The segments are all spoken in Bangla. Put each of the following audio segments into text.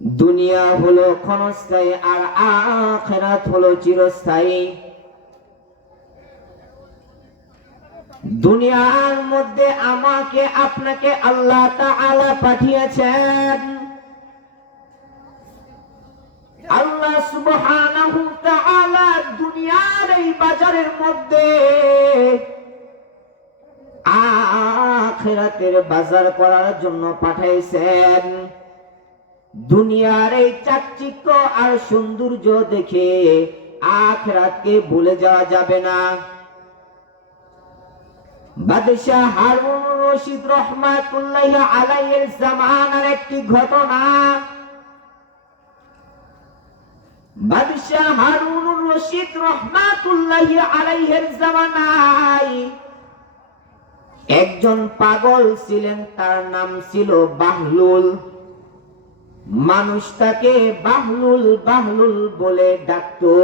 দুনিয়া হলো ক্ষণস্থায়ী আর আখিরাত হলো চিরস্থায়ী। দুনিয়ার মধ্যে আমাকে আপনাকে আল্লাহ তাআলা পাঠিয়েছেন। আল্লাহ সুবহানাহু তাআলা দুনিয়ার এই বাজারের মধ্যে আখিরাতের বাজার করার জন্য পাঠাইছেন। দুনিয়ার এই চাকচিক্য আর সৌন্দর্য দেখে আখিরাতকে ভুলে যাওয়া যাবে না। বাদশাহ হারুন রশিদ রহমাতুল্লাহি আলাইহির জামানার একটি ঘটনা। বাদশাহ হারুন রশিদ রহমাতুল্লাহি আলাইহির জামানায় একজন পাগল ছিলেন, তার নাম ছিল বাহলুল। মানুষ তাকে বাহলুল বাহলুল বলে ডাকতো।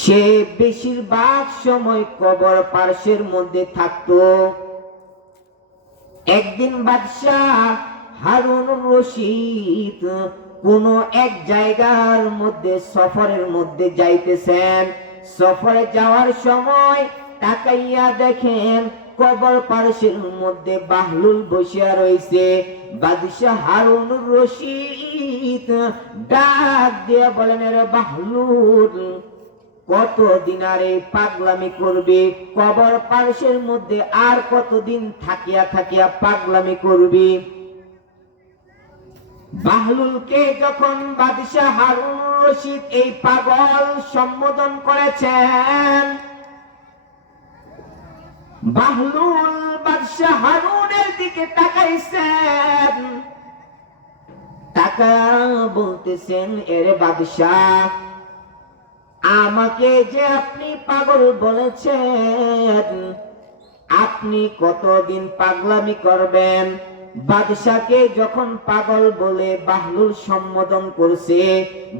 সে বেশিরভাগ সময় কবর পার্শ্বের মধ্যে থাকতো। একদিন বাদশাহ হারুন রশিদ কোন এক জায়গার মধ্যে সফরের মধ্যে যাইতেছেন। সফরে যাওয়ার সময় তাকাইয়া দেখেন কবর পার্শ্বের মধ্যে বাহলুল বসিয়া রয়েছে। বাদশাহ হারুন রশিদ ডাক দিয়ে বলেন, রে বাহলুল, কতদিন আর এই পাগলামি করবে? কবর পার্শ্বের মধ্যে আর কতদিন থাকিয়া থাকিয়া পাগলামি করবি? বাহলুলকে যখন বাদশাহ হারুন রশিদ এই পাগল সম্বোধন করেছেন, বাহলুল বাদশাহ হারুনের দিকে তাকাইছেন, তাকা বলতেছেন, এরে বাদশাহ, আমাকে যে আপনি পাগল বলেছেন, আপনি কতদিন পাগলামি করবেন? বাদশাকে যখন পাগল বলে বাহলুল সম্বোধন করছে,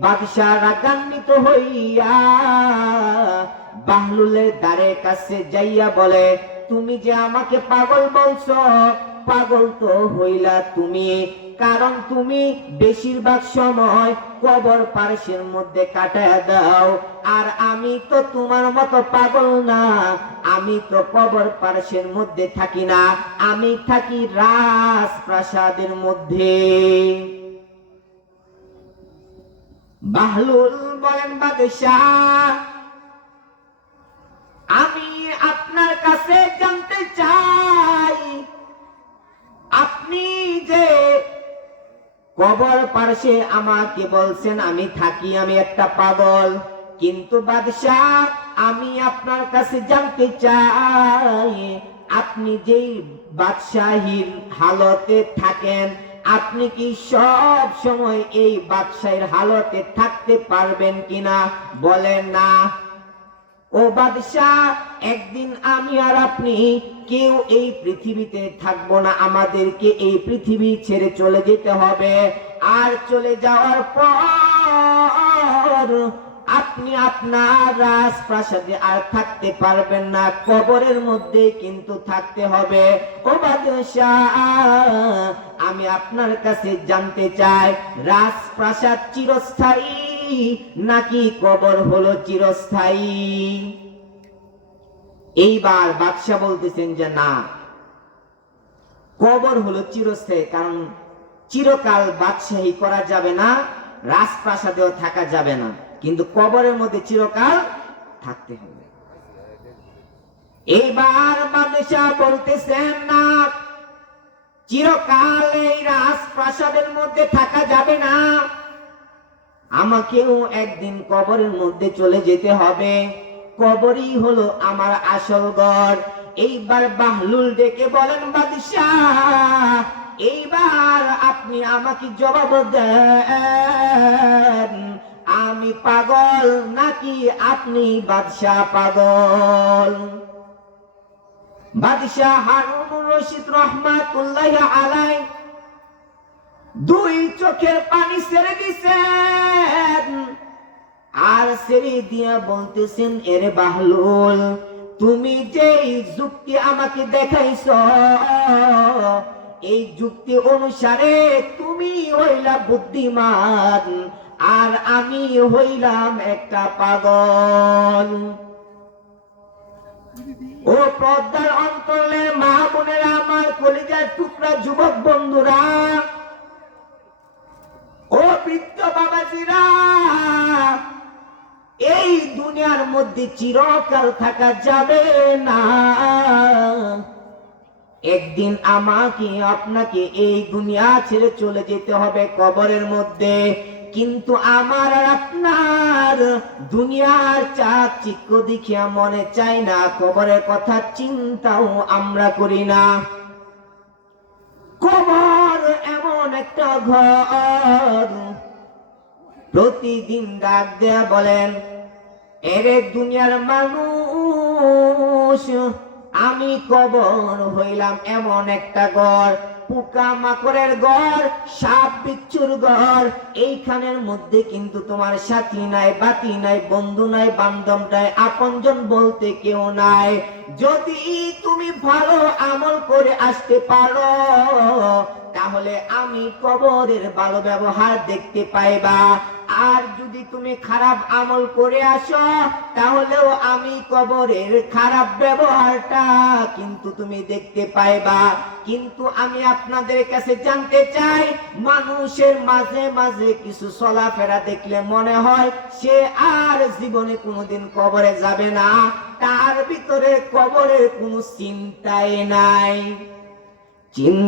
বাদশাহ রাগান্বিত হইয়া বাহলুলের দ্বারের কাছে যাইয়া বলে, তুমি যে আমাকে পাগল বলছো, পাগল তো হইলা তুমি, কারণ তুমি বেশিরভাগ সময় কবর পার্শ্বের মধ্যে কাটায় দাও। আর আমি তো তোমার মতো পাগল না, আমি তো কবর পার্শ্বের মধ্যে থাকি না, আমি থাকি রাজপ্রাসাদের মধ্যে। বাহলুল বলেন, বাদশাহ, আমি আপনার কাছে জানতে চাই, আপনি যে কবর পার্শ্বে আমাকে বলছেন আমি থাকি, আমি একটা পাগল, কিন্তু বাদশাহ আমি আপনার কাছে জানতে চাই, আপনি যেই বাদশাহীর হালতে থাকেন, আপনি কি সব সময় এই বাদশাহীর হালতে থাকতে পারবেন কিনা? বলেন না। ও বাদশাহ, একদিন আমি আর আপনি কেউ এই পৃথিবীতে থাকবো না, আমাদেরকে এই পৃথিবী ছেড়ে চলে যেতে হবে। আর চলে যাওয়ার পর আপনি আপনার রাজপ্রাসাদে আর থাকতে পারবেন না, কবরের মধ্যে কিন্তু থাকতে হবে। ও বাদশাহ, আমি আপনার কাছে জানতে চাই, রাজপ্রাসাদ চিরস্থায়ী নাকি কবর হলো চিরস্থায়ী? এইবার বাদশাহ বলতেছেন যে না, কবর হলো চিরস্থায়ী, কারণ চিরকাল বাদশাহী করা যাবে না, রাজপ্রাসাদেও থাকা যাবে না, কিন্তু কবরের মধ্যে চিরকাল থাকতে হবে। এইবার বাদশাহ বলতেছেন না, চিরকাল এই রাজপ্রাসাদের মধ্যে থাকা যাবে না, আমাকেও একদিন কবরের মধ্যে চলে যেতে হবে, কবরই হলো আমার আসল ঘর। এইবার বাহলুল ডেকে বলেন, বাদশাহ, এইবার আপনি আমাকে জবাব দেন, আমি পাগল নাকি আপনি বাদশাহ পাগল? বাদশাহ হারুন রশিদ রহমাতুল্লাহি আলাইহি দুই চোখের পানি ছেড়ে দিছেন, আর ছেড়ে দিয়া বলতেছেন, এরে বাহলুল, তুমি যেই যুক্তি আমাকে দেখাইছ, এই যুক্তি অনুসারে তুমি হইলা বুদ্ধিমান আর আমি হইলাম একটা পাগল। ও পর্দার অন্তরে মা বোনেরা, আমার কলিজার টুকরা যুবক বন্ধুরা, ও বৃদ্ধ বাবাজিরা, এই দুনিয়ার মধ্যে চিরকাল থাকা যাবে না। একদিন আমাকে আপনাকে এই দুনিয়া ছেড়ে চলে যেতে হবে কবরের মধ্যে। কিন্তু আমার আর আপনার দুনিয়ার চাকচিক্য দেখিয়া মনে চাই না, কবরের কথা চিন্তাও আমরা করি না। কবর এমন একটা ঘর, প্রতিদিন ডাক দেয়া বলেন, এরে দুনিয়ার মানুষ, আমি কবর হইলাম এমন একটা ঘর, পোকা মাকড়ের ঘর, সাপ বিচ্ছুর ঘর। এইখানের মধ্যে কিন্তু তোমার সাথী নাই, বাতি নাই, বন্ধু নাই, বান্ধব নাই, আপনজন বলতে কেউ নাই। যদি তুমি ভালো আমল করে আসতে পারো, তাহলে আমি কবরের ভালো ব্যবহার দেখতে পাইবা। আর যদি তুমি খারাপ আমল করে আসো, তাহলেও আমি কবরের খারাপ ব্যবহারটা কিন্তু তুমি দেখতে পাইবা। কিন্তু আমি আপনাদের কাছে জানতে চাই, মানুষের মাঝে মাঝে কিছু চলাফেরা দেখলে মনে হয় সে আর জীবনে কোনোদিন কবরে যাবে না, তার ভিতরে কবরের কোনো চিন্তাই নাই।